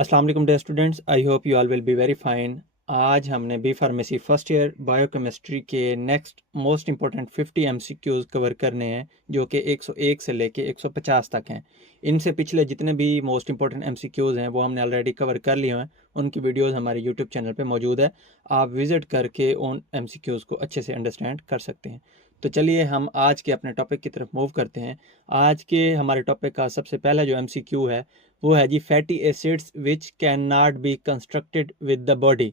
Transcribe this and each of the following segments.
अस्सलाम वालेकुम dear students, I hope you all will be very fine. आज हमने B pharmacy first year biochemistry के next most important 50 MCQs cover करने हैं, जो कि 101 से लेके 150 तक हैं। इनसे पिछले जितने भी मोस्ट इंपॉर्टेंट एमसीक्यूज हैं वो हमने ऑलरेडी कवर कर लिए हैं। उनकी वीडियोस हमारे यूट्यूब चैनल पे मौजूद है, आप विजिट करके उन एमसीक्यूज को अच्छे से अंडरस्टैंड कर सकते हैं। तो चलिए हम आज के अपने टॉपिक की तरफ मूव करते हैं। आज के हमारे टॉपिक का सबसे पहला जो एमसीक्यू है वो है जी fatty acids which can not be constructed with the body.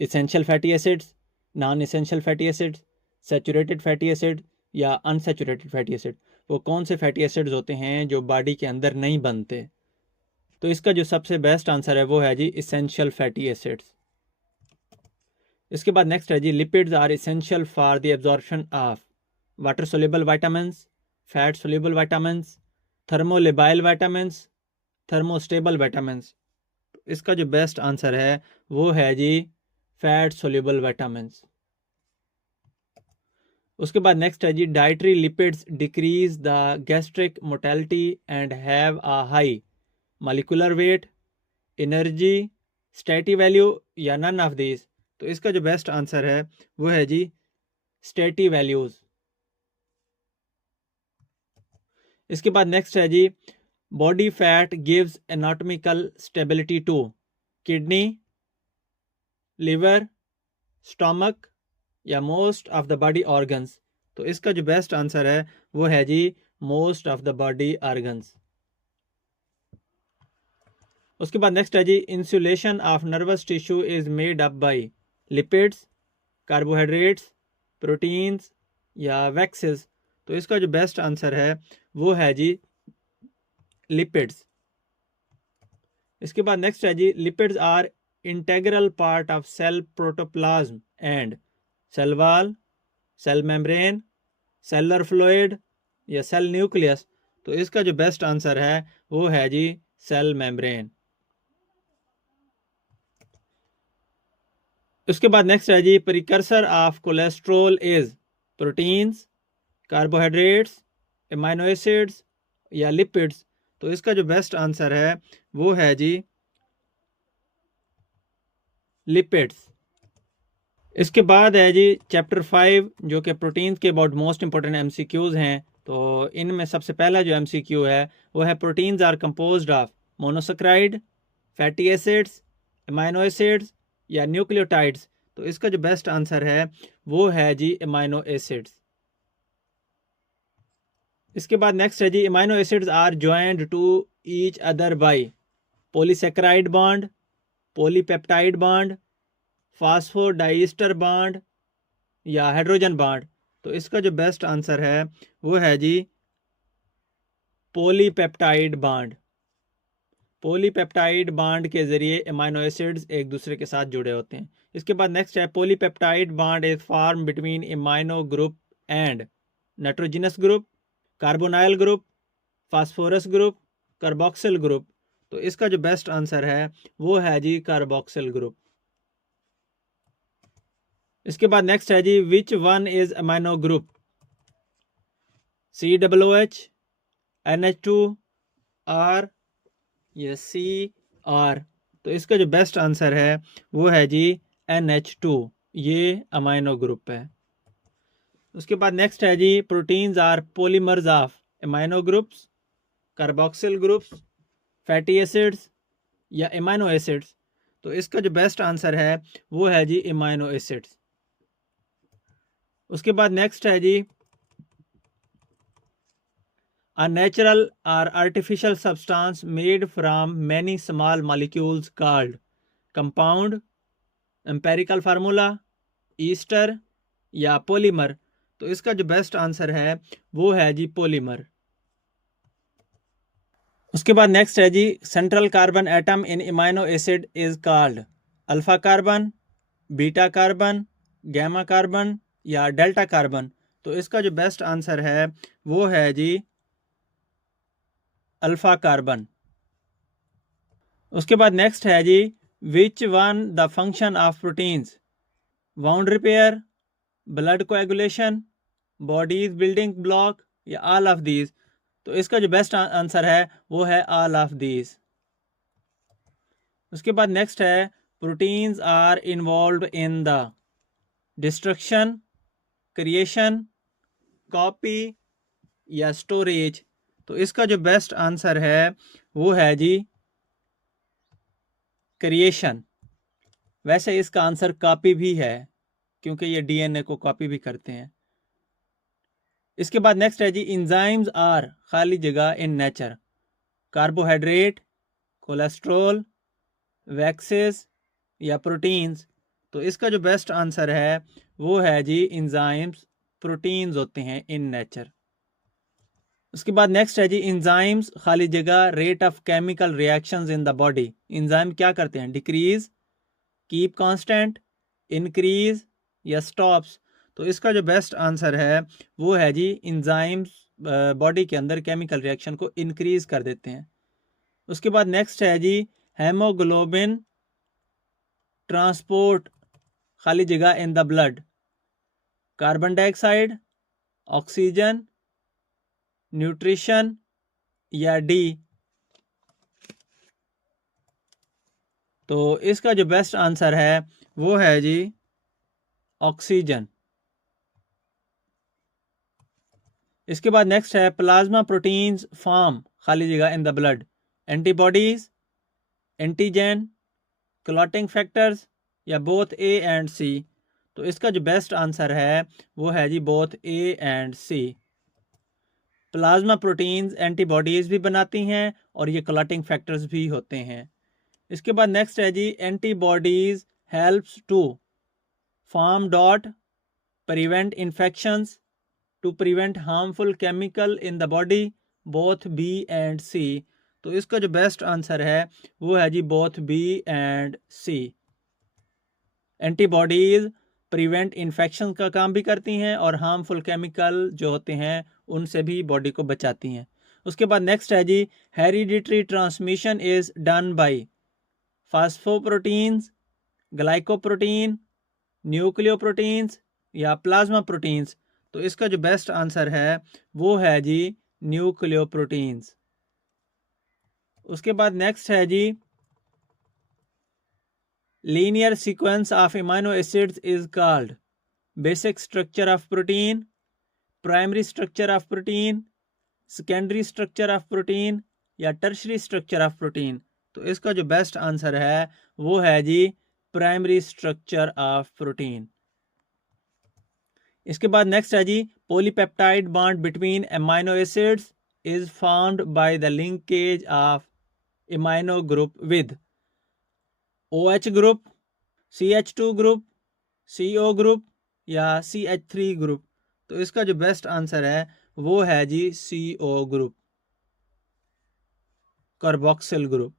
Essential fatty acids, non essential fatty acids, saturated fatty acid या अनसैचुरेटेड फैटी एसिड, वो कौन से फैटी एसिड्स होते हैं जो बॉडी के अंदर नहीं बनते। तो इसका जो सबसे बेस्ट आंसर है वो है जी इसेंशियल फैटी एसिड्स। इसके बाद नेक्स्ट है जी lipids are essential for the absorption of water soluble vitamins, fat soluble vitamins, thermolabile vitamins, thermostable vitamins. इसका जो बेस्ट आंसर है वो है जी फैट सोल्यूबल विटामिन्स। उसके बाद नेक्स्ट है जी dietary lipids decrease the gastric motility and have a high molecular weight, energy, satiety value या नन ऑफ दिस। तो इसका जो बेस्ट आंसर है वो है जी स्टैटी वैल्यूज। इसके बाद नेक्स्ट है जी body fat gives anatomical stability to kidney, liver, stomach या most of the body organs. तो इसका जो बेस्ट आंसर है वो है जी most of the body organs. उसके बाद नेक्स्ट है जी insulation of nervous tissue is made up by lipids, carbohydrates, proteins या वैक्सेस। तो इसका जो बेस्ट आंसर है वो है जी लिपिड्स। इसके बाद नेक्स्ट है जी lipids are integral part of cell protoplasm and cell wall, cell membrane, cellular fluid या सेल न्यूक्लियस। तो इसका जो बेस्ट आंसर है वो है जी सेल मेम्ब्रेन। उसके बाद नेक्स्ट है जी precursor of cholesterol is proteins, carbohydrates, amino acids या लिपिड्स। तो इसका जो बेस्ट आंसर है वो है जी लिपिड्स। इसके बाद है जी चैप्टर 5 जो कि प्रोटीन के अबाउट मोस्ट इंपॉर्टेंट एमसीक्यूज हैं। तो इनमें सबसे पहला जो एमसीक्यू है वो है proteins are composed of monosaccharide, fatty acids, amino acids या न्यूक्लियोटाइड्स। तो इसका जो बेस्ट आंसर है वो है जी एमाइनो एसिड्स। इसके बाद नेक्स्ट है जी amino acids are joined to each other by polysaccharide bond, polypeptide bond, phosphodiester bond या हाइड्रोजन बॉन्ड। तो इसका जो बेस्ट आंसर है वो है जी पॉलीपेप्टाइड बॉन्ड। पॉलीपेप्टाइड बॉन्ड के जरिए एमाइनो एसिड्स एक दूसरे के साथ जुड़े होते हैं। इसके बाद नेक्स्ट है polypeptide bond is form between amino group and nitrogenous group, carbonyl group, phosphorus group, carboxyl group. तो इसका जो बेस्ट आंसर है वो है जी कार्बोक्सिल ग्रुप। इसके बाद नेक्स्ट है जी which one is amino group, COOH, NH2, R या CR। तो इसका जो बेस्ट आंसर है वो है जी NH2, ये अमाइनो ग्रुप है। उसके बाद नेक्स्ट है जी proteins are polymers of amino groups, carboxyl groups, fatty acids या अमाइनो एसिड्स। तो इसका जो बेस्ट आंसर है वो है जी अमाइनो एसिड्स। उसके बाद नेक्स्ट है जी a natural or artificial substance made from many small molecules called compound, empirical formula, Easter या पॉलीमर। तो इसका जो बेस्ट आंसर है वो है जी पॉलीमर। उसके बाद नेक्स्ट है जी central carbon atom in amino acid is called alpha carbon, beta carbon, gamma carbon या डेल्टा कार्बन। तो इसका जो बेस्ट आंसर है वो है जी अल्फा कार्बन। उसके बाद नेक्स्ट है जी which one the function of proteins, wound repair, blood coagulation, bodies building block या ऑल ऑफ दीज। तो इसका जो बेस्ट आंसर है वो है ऑल ऑफ दीज। उसके बाद नेक्स्ट है proteins are involved in the destruction, creation, copy या स्टोरेज। तो इसका जो बेस्ट आंसर है वो है जी क्रिएशन। वैसे इसका आंसर कॉपी भी है क्योंकि ये डीएनए को कॉपी भी करते हैं। इसके बाद नेक्स्ट है जी इंजाइम्स आर खाली जगह in nature, carbohydrate, cholesterol, waxes या प्रोटीन्स। तो इसका जो बेस्ट आंसर है वो है जी इंजाइम्स, प्रोटीन्स होते हैं इन नेचर। उसके बाद नेक्स्ट है जी इंजाइम्स खाली जगह rate of chemical reactions in the body. Enzyme क्या करते हैं? डिक्रीज, कीप कांस्टेंट, इंक्रीज या स्टॉप्स। तो इसका जो बेस्ट आंसर है वो है जी इंजाइम्स बॉडी के अंदर केमिकल रिएक्शन को इंक्रीज कर देते हैं। उसके बाद नेक्स्ट है जी हेमोग्लोबिन ट्रांसपोर्ट खाली जगह in the blood, carbon dioxide, oxygen, nutrition या डी। तो इसका जो बेस्ट आंसर है वो है जी ऑक्सीजन। इसके बाद नेक्स्ट है प्लाज्मा प्रोटीन्स फॉर्म खाली जगह in the blood, antibodies, antigen, clotting factors या बोथ ए एंड सी। तो इसका जो बेस्ट आंसर है वो है जी both A and C. Plasma proteins antibodies भी बनाती हैं और ये क्लॉटिंग फैक्टर्स भी होते हैं। इसके बाद नेक्स्ट है जी antibodies helps to form dot prevent infections, to prevent harmful chemical in the body, both B and C. तो इसका जो बेस्ट आंसर है वो है जी both B and C. Antibodies prevent infection का काम भी करती हैं और हार्मफुल केमिकल जो होते हैं उनसे भी बॉडी को बचाती हैं। उसके बाद नेक्स्ट है जी hereditary transmission is done by phosphoproteins, glycoprotein, nucleoproteins या प्लाज्मा प्रोटीन्स। तो इसका जो बेस्ट आंसर है वो है जी न्यूक्लियोप्रोटीन्स। उसके बाद नेक्स्ट है जी linear sequence of amino acids is called basic structure of protein, primary structure of protein, secondary structure of protein या टर्शरी स्ट्रक्चर ऑफ प्रोटीन। तो इसका जो बेस्ट आंसर है वो है जी प्राइमरी स्ट्रक्चर ऑफ प्रोटीन। इसके बाद नेक्स्ट है जी polypeptide bond between amino acids is formed by the linkage of amino group with OH group, CH2 group, CO group या CH3 ग्रुप। तो इसका जो बेस्ट आंसर है वो है जी CO ग्रुप, कार्बोक्सिल ग्रुप।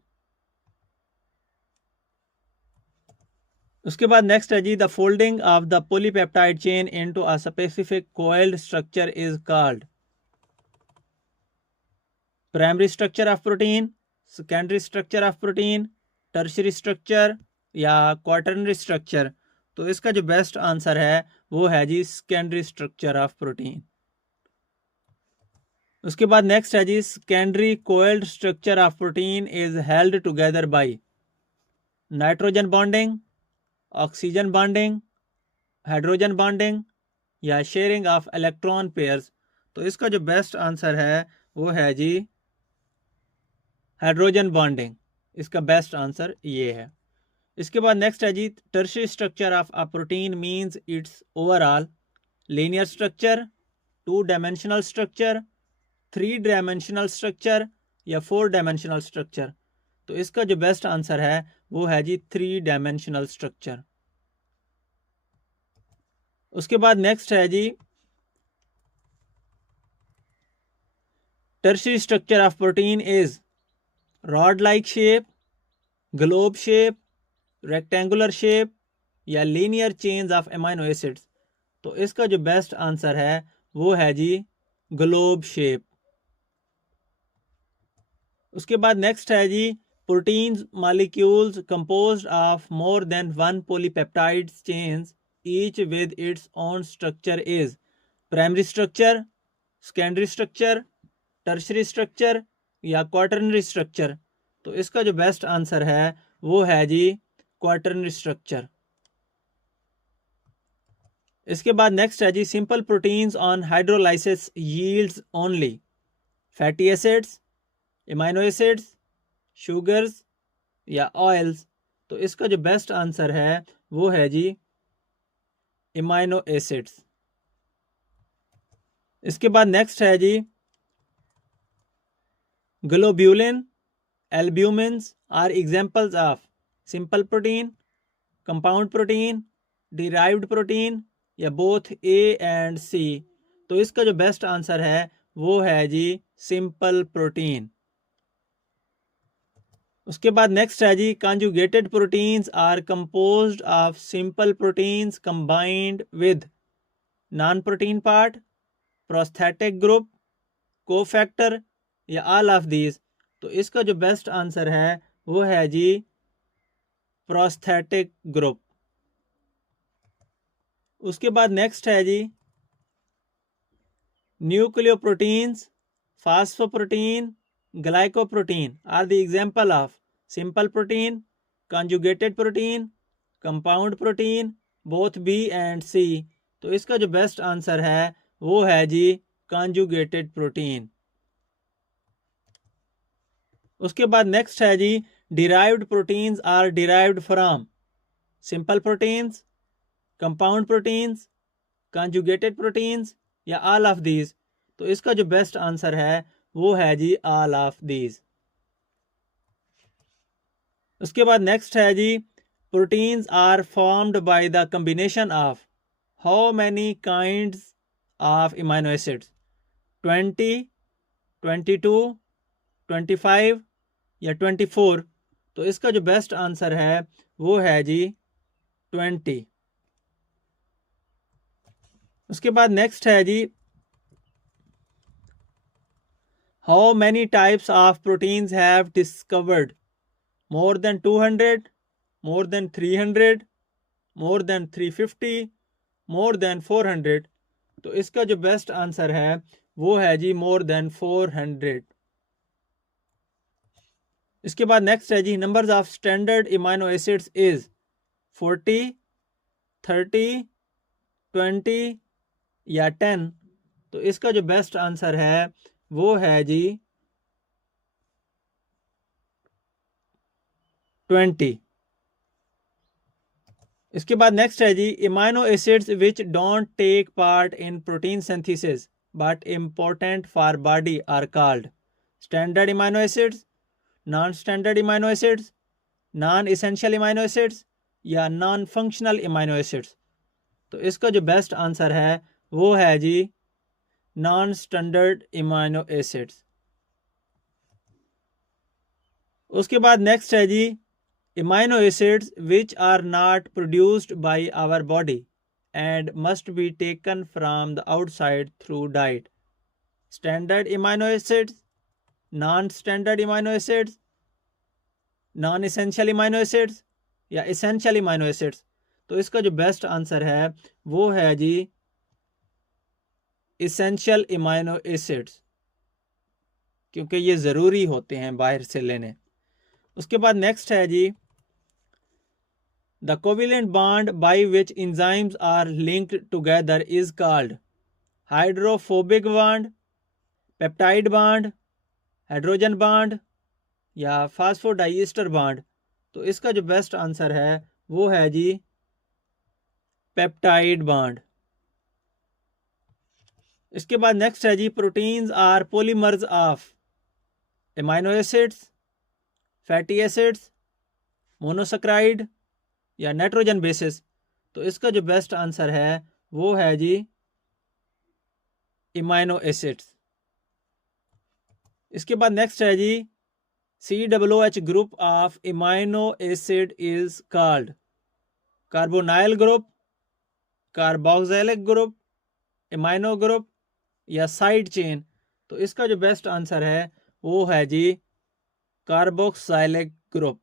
उसके बाद नेक्स्ट है जी the folding of the polypeptide chain into a specific coiled structure is called primary structure of protein, secondary structure of protein, tertiary structure या क्वाटरनरी स्ट्रक्चर। तो इसका जो बेस्ट आंसर है वो है जी सेकेंडरी स्ट्रक्चर ऑफ प्रोटीन। उसके बाद नेक्स्ट है जी secondary coiled structure of protein is held together by nitrogen bonding, oxygen bonding, hydrogen bonding या शेयरिंग ऑफ इलेक्ट्रॉन पेयर्स। तो इसका जो बेस्ट आंसर है वो है जी हाइड्रोजन बॉन्डिंग। इसका बेस्ट आंसर ये है। इसके बाद नेक्स्ट है जी tertiary structure of a protein means its overall linear structure, 2 dimensional structure, 3 dimensional structure या 4 डायमेंशनल स्ट्रक्चर। तो इसका जो बेस्ट आंसर है वो है जी 3 डायमेंशनल स्ट्रक्चर। उसके बाद नेक्स्ट है जी tertiary structure of protein is rod like shape, globe shape, rectangular shape या linear chains of amino acids. तो इसका जो बेस्ट आंसर है वो है जी ग्लोब शेप। उसके बाद नेक्स्ट है जी proteins molecules composed of more than 1 polypeptide chains each with its own structure is primary structure, secondary structure, tertiary structure या क्वाटरनरी स्ट्रक्चर। तो इसका जो बेस्ट आंसर है वो है जी क्वाटर्नरी स्ट्रक्चर। इसके बाद नेक्स्ट है जी simple proteins on hydrolysis yields only fatty acids, amino acids, sugars या ऑयल्स। तो इसका जो बेस्ट आंसर है वो है जी एमाइनो एसिड्स। इसके बाद नेक्स्ट है जी globulin, albumins are examples of simple protein, compound protein, derived protein या बोथ ए एंड सी। तो इसका जो बेस्ट आंसर है वो है जी सिंपल प्रोटीन। उसके बाद नेक्स्ट है जी conjugated proteins are composed of simple proteins combined with non protein part, prosthetic group, cofactor या ऑल ऑफ दीज। तो इसका जो बेस्ट आंसर है वो है जी प्रोस्थेटिक ग्रुप। उसके बाद नेक्स्ट है जी nucleoproteins, phosphoprotein, glycoprotein are the example of simple protein, conjugated protein, compound protein, both B and C. तो इसका जो बेस्ट आंसर है वो है जी कॉन्जुगेटेड प्रोटीन। उसके बाद नेक्स्ट है जी derived proteins are derived from simple proteins, compound proteins, conjugated proteins या ऑल ऑफ दीज। तो इसका जो बेस्ट आंसर है वो है जी ऑल ऑफ दीज। उसके बाद नेक्स्ट है जी proteins are formed by the combination of how many kinds of amino acids 20, 22, 25 या 24। तो इसका जो बेस्ट आंसर है वो है जी 20। उसके बाद नेक्स्ट है जी how many types of proteins have discovered more than 200, more than 300, more than 350, more than 400। तो इसका जो बेस्ट आंसर है वो है जी मोर देन 400। इसके बाद नेक्स्ट है जी numbers of standard amino acids is 40, 30, 20 या 10। तो इसका जो बेस्ट आंसर है वो है जी 20। इसके बाद नेक्स्ट है जी amino acids which don't take part in protein synthesis but important for body are called standard amino acids, non standard amino acids, non essential amino acids या नॉन फंक्शनल इमाइनो एसिड्स। तो इसका जो best answer है वो है जी non standard amino acids. उसके बाद नेक्स्ट है जी amino acids which are not produced by our body and must be taken from the outside through diet, standard amino acids, non-standard amino acids, non-essential amino acids या essential amino acids। तो इसका जो best answer है वो है जी essential amino acids, क्योंकि ये ज़रूरी होते हैं बाहर से लेने। उसके बाद नेक्स्ट है जी The covalent bond by which enzymes are linked together is called hydrophobic bond, peptide bond, hydrogen bond या phosphodiester bond। तो इसका जो बेस्ट आंसर है वो है जी पेप्टाइड बॉन्ड। इसके बाद नेक्स्ट है जी proteins are polymers of amino acids, fatty acids, monosaccharide या नाइट्रोजन बेसिस। तो इसका जो बेस्ट आंसर है वो है जी इमाइनो एसिड्स। इसके बाद नेक्स्ट है जी COOH group of amino acid is called carbonyl group, carboxylic group, amino group या साइड चेन। तो इसका जो बेस्ट आंसर है वो है जी कार्बोक्सिलिक ग्रुप।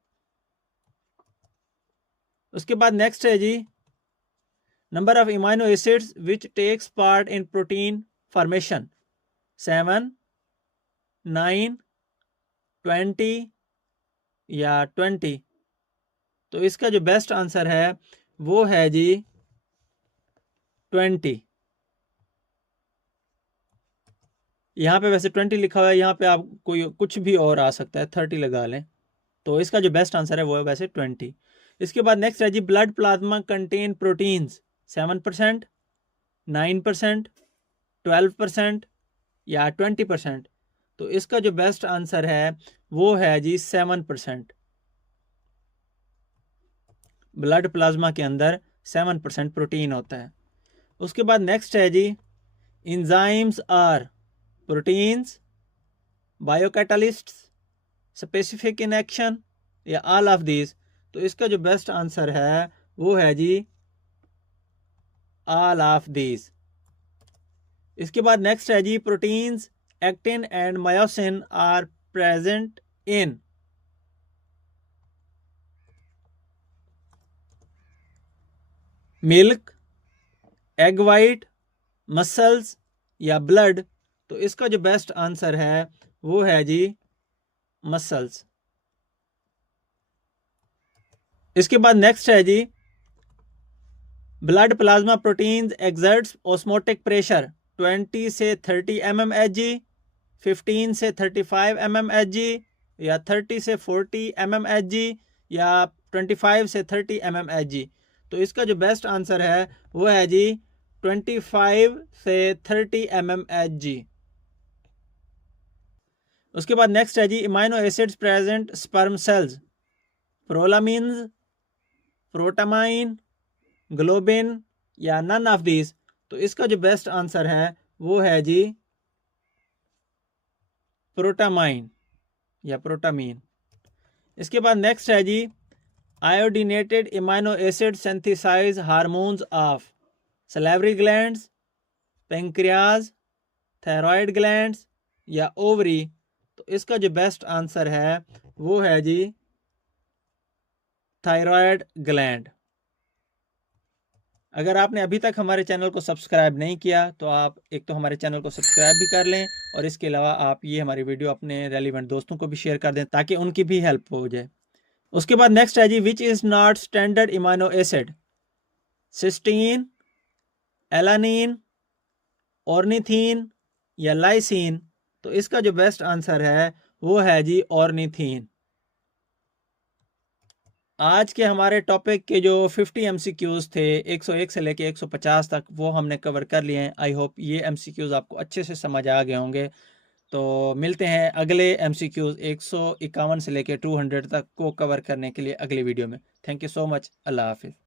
उसके बाद नेक्स्ट है जी number of amino acids which takes part in protein formation 7, 9, 20 या 20? तो इसका जो बेस्ट आंसर है वो है जी 20। यहाँ पे वैसे 20 लिखा हुआ है, यहाँ पे आप कोई कुछ भी और आ सकता है, 30 लगा लें। तो इसका जो बेस्ट आंसर है वो है वैसे 20। इसके बाद नेक्स्ट है जी ब्लड प्लाज्मा कंटेन प्रोटीन्स 7%, 9%, 12% या 20%। तो इसका जो बेस्ट आंसर है वो है जी 7%। ब्लड प्लाज्मा के अंदर 7% प्रोटीन होता है। उसके बाद नेक्स्ट है जी enzymes are proteins, biocatalysts, specific in action या ऑल ऑफ दीज। तो इसका जो बेस्ट आंसर है वो है जी ऑल ऑफ दीज। इसके बाद नेक्स्ट है जी proteins actin and myosin are present in milk, egg white, muscles या ब्लड। तो इसका जो बेस्ट आंसर है वो है जी मसल्स। इसके बाद नेक्स्ट है जी blood plasma proteins exerts osmotic pressure 20 से 30 mmHg, 15 से 35 mmHg या 30 से 40 mmHg या 25 से 30 mmHg। तो इसका जो बेस्ट आंसर है वो है जी 25 से 30 mmHg। उसके बाद नेक्स्ट है जी amino acids present sperm cells, prolamins, protamine, globin या नन ऑफ दीज। तो इसका जो बेस्ट आंसर है वो है जी प्रोटामाइन या प्रोटामीन। इसके बाद नेक्स्ट है जी iodinated amino acid synthesize hormones of salivary glands, pancreas, thyroid glands या ओवरी। तो इसका जो बेस्ट आंसर है वो है जी थायराइड ग्लैंड। अगर आपने अभी तक हमारे चैनल को सब्सक्राइब नहीं किया तो आप एक तो हमारे चैनल को सब्सक्राइब भी कर लें और इसके अलावा आप ये हमारी वीडियो अपने रेलिवेंट दोस्तों को भी शेयर कर दें ताकि उनकी भी हेल्प हो जाए। उसके बाद नेक्स्ट है जी which is not standard amino acid, cysteine, alanine, ornithine या लाइसिन। तो इसका जो बेस्ट आंसर है वो है जी ऑर्निथीन। आज के हमारे टॉपिक के जो 50 MCQs थे 101 से लेके 150 तक वो हमने कवर कर लिए हैं। आई होप ये MCQs आपको अच्छे से समझ आ गए होंगे। तो मिलते हैं अगले MCQs 151 से लेके 200 तक को कवर करने के लिए अगले वीडियो में। Thank you so much. अल्लाह हाफिज़।